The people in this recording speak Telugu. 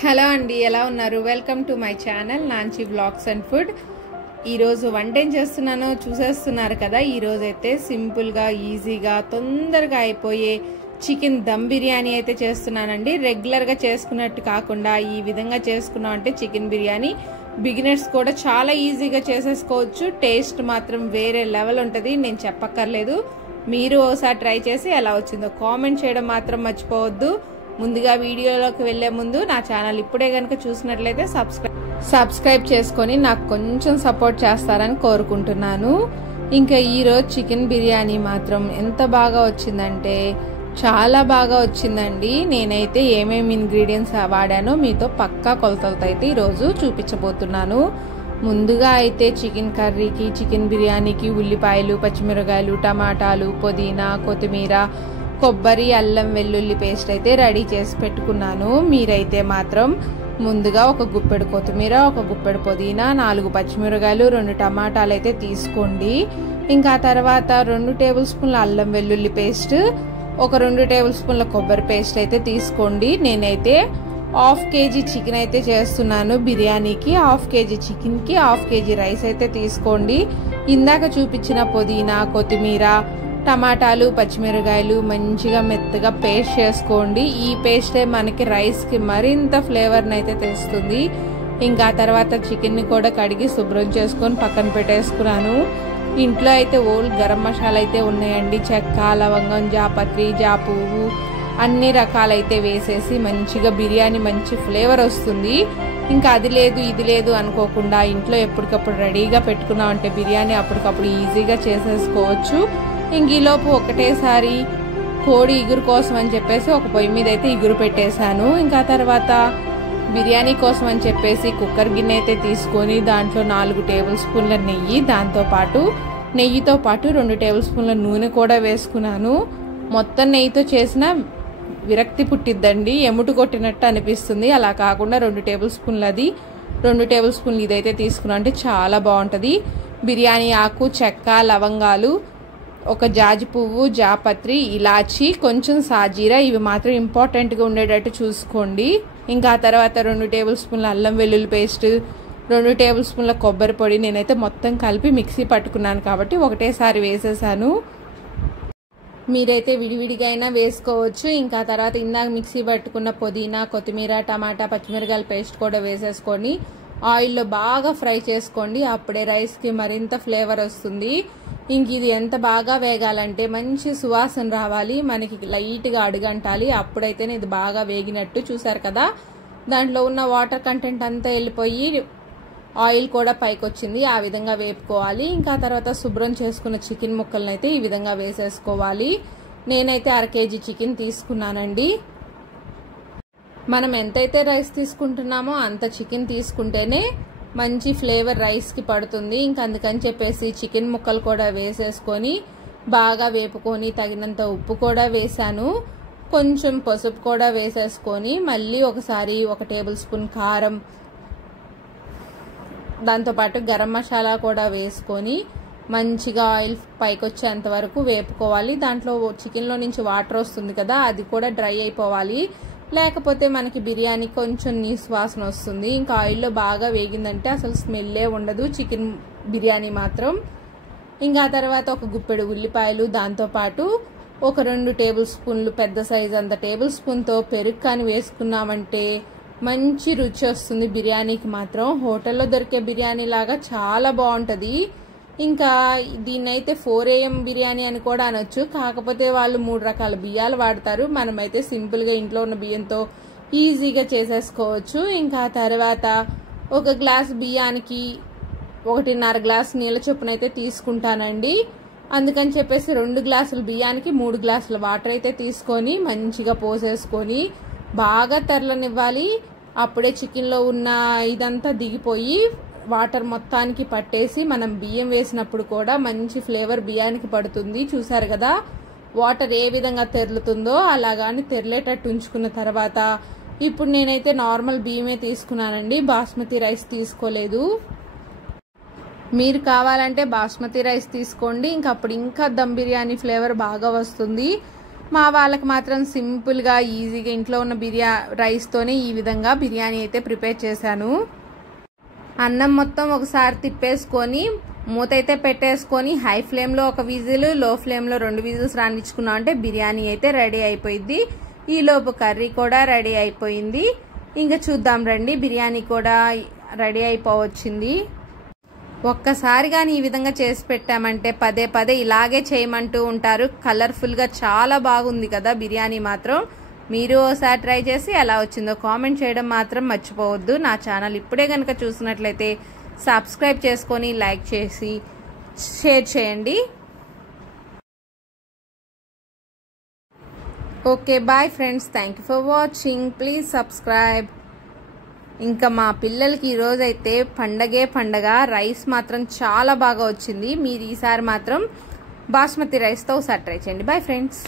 హలో అండి, ఎలా ఉన్నారు? Welcome to my channel Nancy vlogs and food. ఈరోజు వంట ఏం చేస్తున్నానో చూసేస్తున్నారు కదా. ఈరోజు అయితే సింపుల్గా ఈజీగా తొందరగా అయిపోయే చికెన్ దమ్ బిర్యానీ అయితే చేస్తున్నానండి. రెగ్యులర్గా చేసుకున్నట్టు కాకుండా ఈ విధంగా చేసుకున్నాం అంటే చికెన్ బిర్యానీ బిగినర్స్ కూడా చాలా ఈజీగా చేసేసుకోవచ్చు. టేస్ట్ మాత్రం వేరే లెవెల్ ఉంటుంది, నేను చెప్పక్కర్లేదు. మీరు ఒకసారి ట్రై చేసి ఎలా వచ్చిందో కామెంట్ చేయడం మాత్రం మర్చిపోవద్దు. ముందుగా వీడియోలోకి వెళ్లే ముందు నా ఛానల్ ఇప్పుడే కనుక చూసినట్లయితే సబ్స్క్రైబ్ చేసుకొని నాకు కొంచెం సపోర్ట్ చేస్తారని కోరుకుంటున్నాను. ఇంకా ఈరోజు చికెన్ బిర్యానీ మాత్రం ఎంత బాగా వచ్చిందంటే చాలా బాగా వచ్చిందండి. నేనైతే ఏమేమి ఇంగ్రీడియంట్స్ వాడానో మీతో పక్కా కొలతలతో అయితే ఈరోజు చూపించబోతున్నాను. ముందుగా అయితే చికెన్ కర్రీకి, చికెన్ బిర్యానీకి ఉల్లిపాయలు, పచ్చిమిరకాయలు, టమాటాలు, పుదీనా, కొత్తిమీర, కొబ్బరి, అల్లం వెల్లుల్లి పేస్ట్ అయితే రెడీ చేసి పెట్టుకున్నాను. మీరైతే మాత్రం ముందుగా ఒక గుప్పెడు కొత్తిమీర, ఒక గుప్పెడు పుదీనా, 4 పచ్చిమిరకాయలు, 2 టమాటాలు అయితే తీసుకోండి. ఇంకా తర్వాత 2 టేబుల్ స్పూన్ల అల్లం వెల్లుల్లి పేస్ట్, ఒక 2 టేబుల్ స్పూన్ల కొబ్బరి పేస్ట్ అయితే తీసుకోండి. నేనైతే 1/2 kg చికెన్ అయితే చేస్తున్నాను బిర్యానీకి. 1/2 kg చికెన్కి 1/2 kg రైస్ అయితే తీసుకోండి. ఇందాక చూపించిన పుదీనా, కొత్తిమీర, టమాటాలు, పచ్చిమిరకాయలు మంచిగా మెత్తగా పేస్ట్ చేసుకోండి. ఈ పేస్టే మనకి రైస్కి మరింత ఫ్లేవర్ని అయితే తెస్తుంది. ఇంకా తర్వాత చికెన్ని కూడా కడిగి శుభ్రం చేసుకొని పక్కన పెట్టేసుకున్నాను. ఇంట్లో అయితే ఓల్ గరం మసాలా అయితే ఉన్నాయండి. చెక్క, లవంగం, జాపత్రి, జాపువ్వు అన్ని రకాలైతే వేసేసి మంచిగా బిర్యానీ మంచి ఫ్లేవర్ వస్తుంది. ఇంకా అది లేదు ఇది లేదు అనుకోకుండా ఇంట్లో ఎప్పటికప్పుడు రెడీగా పెట్టుకున్నామంటే బిర్యానీ అప్పటికప్పుడు ఈజీగా చేసేసుకోవచ్చు. ఇంకీలోపు ఒకటేసారి కోడి ఇగురు కోసం అని చెప్పేసి ఒక పొయ్యి మీద అయితే ఇగురు పెట్టేశాను. ఇంకా తర్వాత బిర్యానీ కోసం అని చెప్పేసి కుక్కర్ గిన్నె అయితే తీసుకొని దాంట్లో 4 టేబుల్ స్పూన్ల నెయ్యి, నెయ్యితో పాటు 2 టేబుల్ స్పూన్ల నూనె కూడా వేసుకున్నాను. మొత్తం నెయ్యితో చేసిన విరక్తి పుట్టిద్దండి, ఎముటు కొట్టినట్టు అనిపిస్తుంది. అలా కాకుండా 2 టేబుల్ స్పూన్లది, 2 టేబుల్ స్పూన్లు ఇదైతే తీసుకున్నా అంటే చాలా బాగుంటుంది. బిర్యానీ ఆకు, చెక్క, లవంగాలు, ఒక జాజి పువ్వు, జాపత్రి, ఇలాచి, కొంచెం సాజీరా, ఇవి మాత్రం ఇంపార్టెంట్గా ఉండేటట్టు చూసుకోండి. ఇంకా తర్వాత 2 టేబుల్ స్పూన్ల అల్లం వెల్లుల్లి పేస్ట్, 2 టేబుల్ స్పూన్ల కొబ్బరి పొడి నేనైతే మొత్తం కలిపి మిక్సీ పట్టుకున్నాను కాబట్టి ఒకటేసారి వేసేసాను. మీరైతే విడివిడిగా అయినా వేసుకోవచ్చు. ఇంకా తర్వాత ఇందాక మిక్సీ పట్టుకున్న పుదీనా, కొత్తిమీర, టమాటా, పచ్చిమిరకాయల పేస్ట్ కూడా వేసేసుకొని ఆయిల్లో బాగా ఫ్రై చేసుకోండి. అప్పుడే రైస్కి మరింత ఫ్లేవర్ వస్తుంది. ఇంక ఇది ఎంత బాగా వేగాలంటే మంచి సువాసన రావాలి, మనకి లైట్గా అడుగంటాలి. అప్పుడైతేనే ఇది బాగా వేగినట్టు. చూసారు కదా, దాంట్లో ఉన్న వాటర్ కంటెంట్ అంతా వెళ్ళిపోయి ఆయిల్ కూడా పైకి వచ్చింది. ఆ విధంగా వేపుకోవాలి. ఇంకా తర్వాత శుభ్రం చేసుకున్న చికెన్ ముక్కలను అయితే ఈ విధంగా వేసేసుకోవాలి. నేనైతే 1/2 kg చికెన్ తీసుకున్నానండి. మనం ఎంతైతే రైస్ తీసుకుంటున్నామో అంత చికెన్ తీసుకుంటేనే మంచి ఫ్లేవర్ రైస్కి పడుతుంది. ఇంకా అందుకని చెప్పేసి చికెన్ ముక్కలు కూడా వేసేసుకొని బాగా వేపుకొని తగినంత ఉప్పు కూడా వేసాను. కొంచెం పసుపు కూడా వేసేసుకొని మళ్ళీ ఒకసారి 1 టేబుల్ స్పూన్ కారం, దాంతోపాటు గరం మసాలా కూడా వేసుకొని మంచిగా ఆయిల్ పైకి వచ్చేంత వరకు వేపుకోవాలి. దాంట్లో చికెన్లో నుంచి వాటర్ వస్తుంది కదా, అది కూడా డ్రై అయిపోవాలి. లేకపోతే మనకి బిర్యానీ కొంచెం నీసు వాసన వస్తుంది. ఇంకా ఆయిల్లో బాగా వేగిందంటే అసలు స్మెల్లే ఉండదు చికెన్ బిర్యానీ మాత్రం. ఇంకా తర్వాత ఒక గుప్పెడు ఉల్లిపాయలు, దాంతోపాటు ఒక 2 టేబుల్ స్పూన్లు పెద్ద సైజు అంత టేబుల్ స్పూన్తో పెరుగు కానీ వేసుకున్నామంటే మంచి రుచి వస్తుంది బిర్యానీకి మాత్రం. హోటల్లో దొరికే బిర్యానీ లాగా చాలా బాగుంటుంది. ఇంకా దీన్నైతే 4 AM బిర్యానీ అని కూడా అనొచ్చు. కాకపోతే వాళ్ళు 3 రకాల బియ్యాలు వాడతారు. మనమైతే సింపుల్గా ఇంట్లో ఉన్న బియ్యంతో ఈజీగా చేసేసుకోవచ్చు. ఇంకా తర్వాత 1 గ్లాస్ బియ్యానికి 1.5 గ్లాస్ నీళ్ళ చొప్పున అయితే తీసుకుంటానండి. అందుకని చెప్పేసి 2 గ్లాసుల బియ్యానికి 3 గ్లాసుల వాటర్ అయితే తీసుకొని మంచిగా పోసేసుకొని బాగా తెరలనివ్వాలి. అప్పుడే చికెన్లో ఉన్న ఇదంతా దిగిపోయి వాటర్ మొత్తానికి పట్టేసి మనం బియ్యం వేసినప్పుడు కూడా మంచి ఫ్లేవర్ బియ్యానికి పడుతుంది. చూసారు కదా వాటర్ ఏ విధంగా తెరులుతుందో, అలాగాని తెరలేటట్టు ఉంచుకున్న తర్వాత ఇప్పుడు నేనైతే నార్మల్ బియ్యమే తీసుకున్నానండి, బాస్మతి రైస్ తీసుకోలేదు. మీరు కావాలంటే బాస్మతి రైస్ తీసుకోండి. ఇంకా అప్పుడు ఇంకా దమ్ బిర్యానీ ఫ్లేవర్ బాగా వస్తుంది. మా వాళ్ళకి మాత్రం సింపుల్గా ఈజీగా ఇంట్లో ఉన్న రైస్తోనే ఈ విధంగా బిర్యానీ అయితే ప్రిపేర్ చేశాను. అన్నం మొత్తం ఒకసారి తిప్పేసుకొని మూత అయితే పెట్టేసుకొని హై ఫ్లేమ్లో ఒక విజిల్, లో ఫ్లేమ్లో 2 విజిల్స్ రానిచ్చుకున్నాం అంటే బిర్యానీ అయితే రెడీ అయిపోయింది. ఈలోపు కర్రీ కూడా రెడీ అయిపోయింది. ఇంకా చూద్దాం రండి, బిర్యానీ కూడా రెడీ అయిపోవచ్చింది. ఒక్కసారి కానీ ఈ విధంగా చేసి పెట్టామంటే పదే పదే ఇలాగే చేయమంటూ ఉంటారు. కలర్ఫుల్గా చాలా బాగుంది కదా బిర్యానీ మాత్రం. మీరు ఒకసారి ట్రై చేసి ఎలా వచ్చిందో కామెంట్ చేయడం మాత్రం మర్చిపోవద్దు. నా ఛానల్ ఇప్పుడే కనుక చూసినట్లయితే సబ్స్క్రైబ్ చేసుకొని లైక్ చేసి షేర్ చేయండి. Okay bye friends, thank you for watching. Please subscribe. ఇంకా మా పిల్లలకి ఈరోజు అయితే పండగ. రైస్ మాత్రం చాలా బాగా వచ్చింది. మీరు ఈసారి మాత్రం బాస్మతి రైస్తో ఒకసారి ట్రై చేయండి. Bye friends.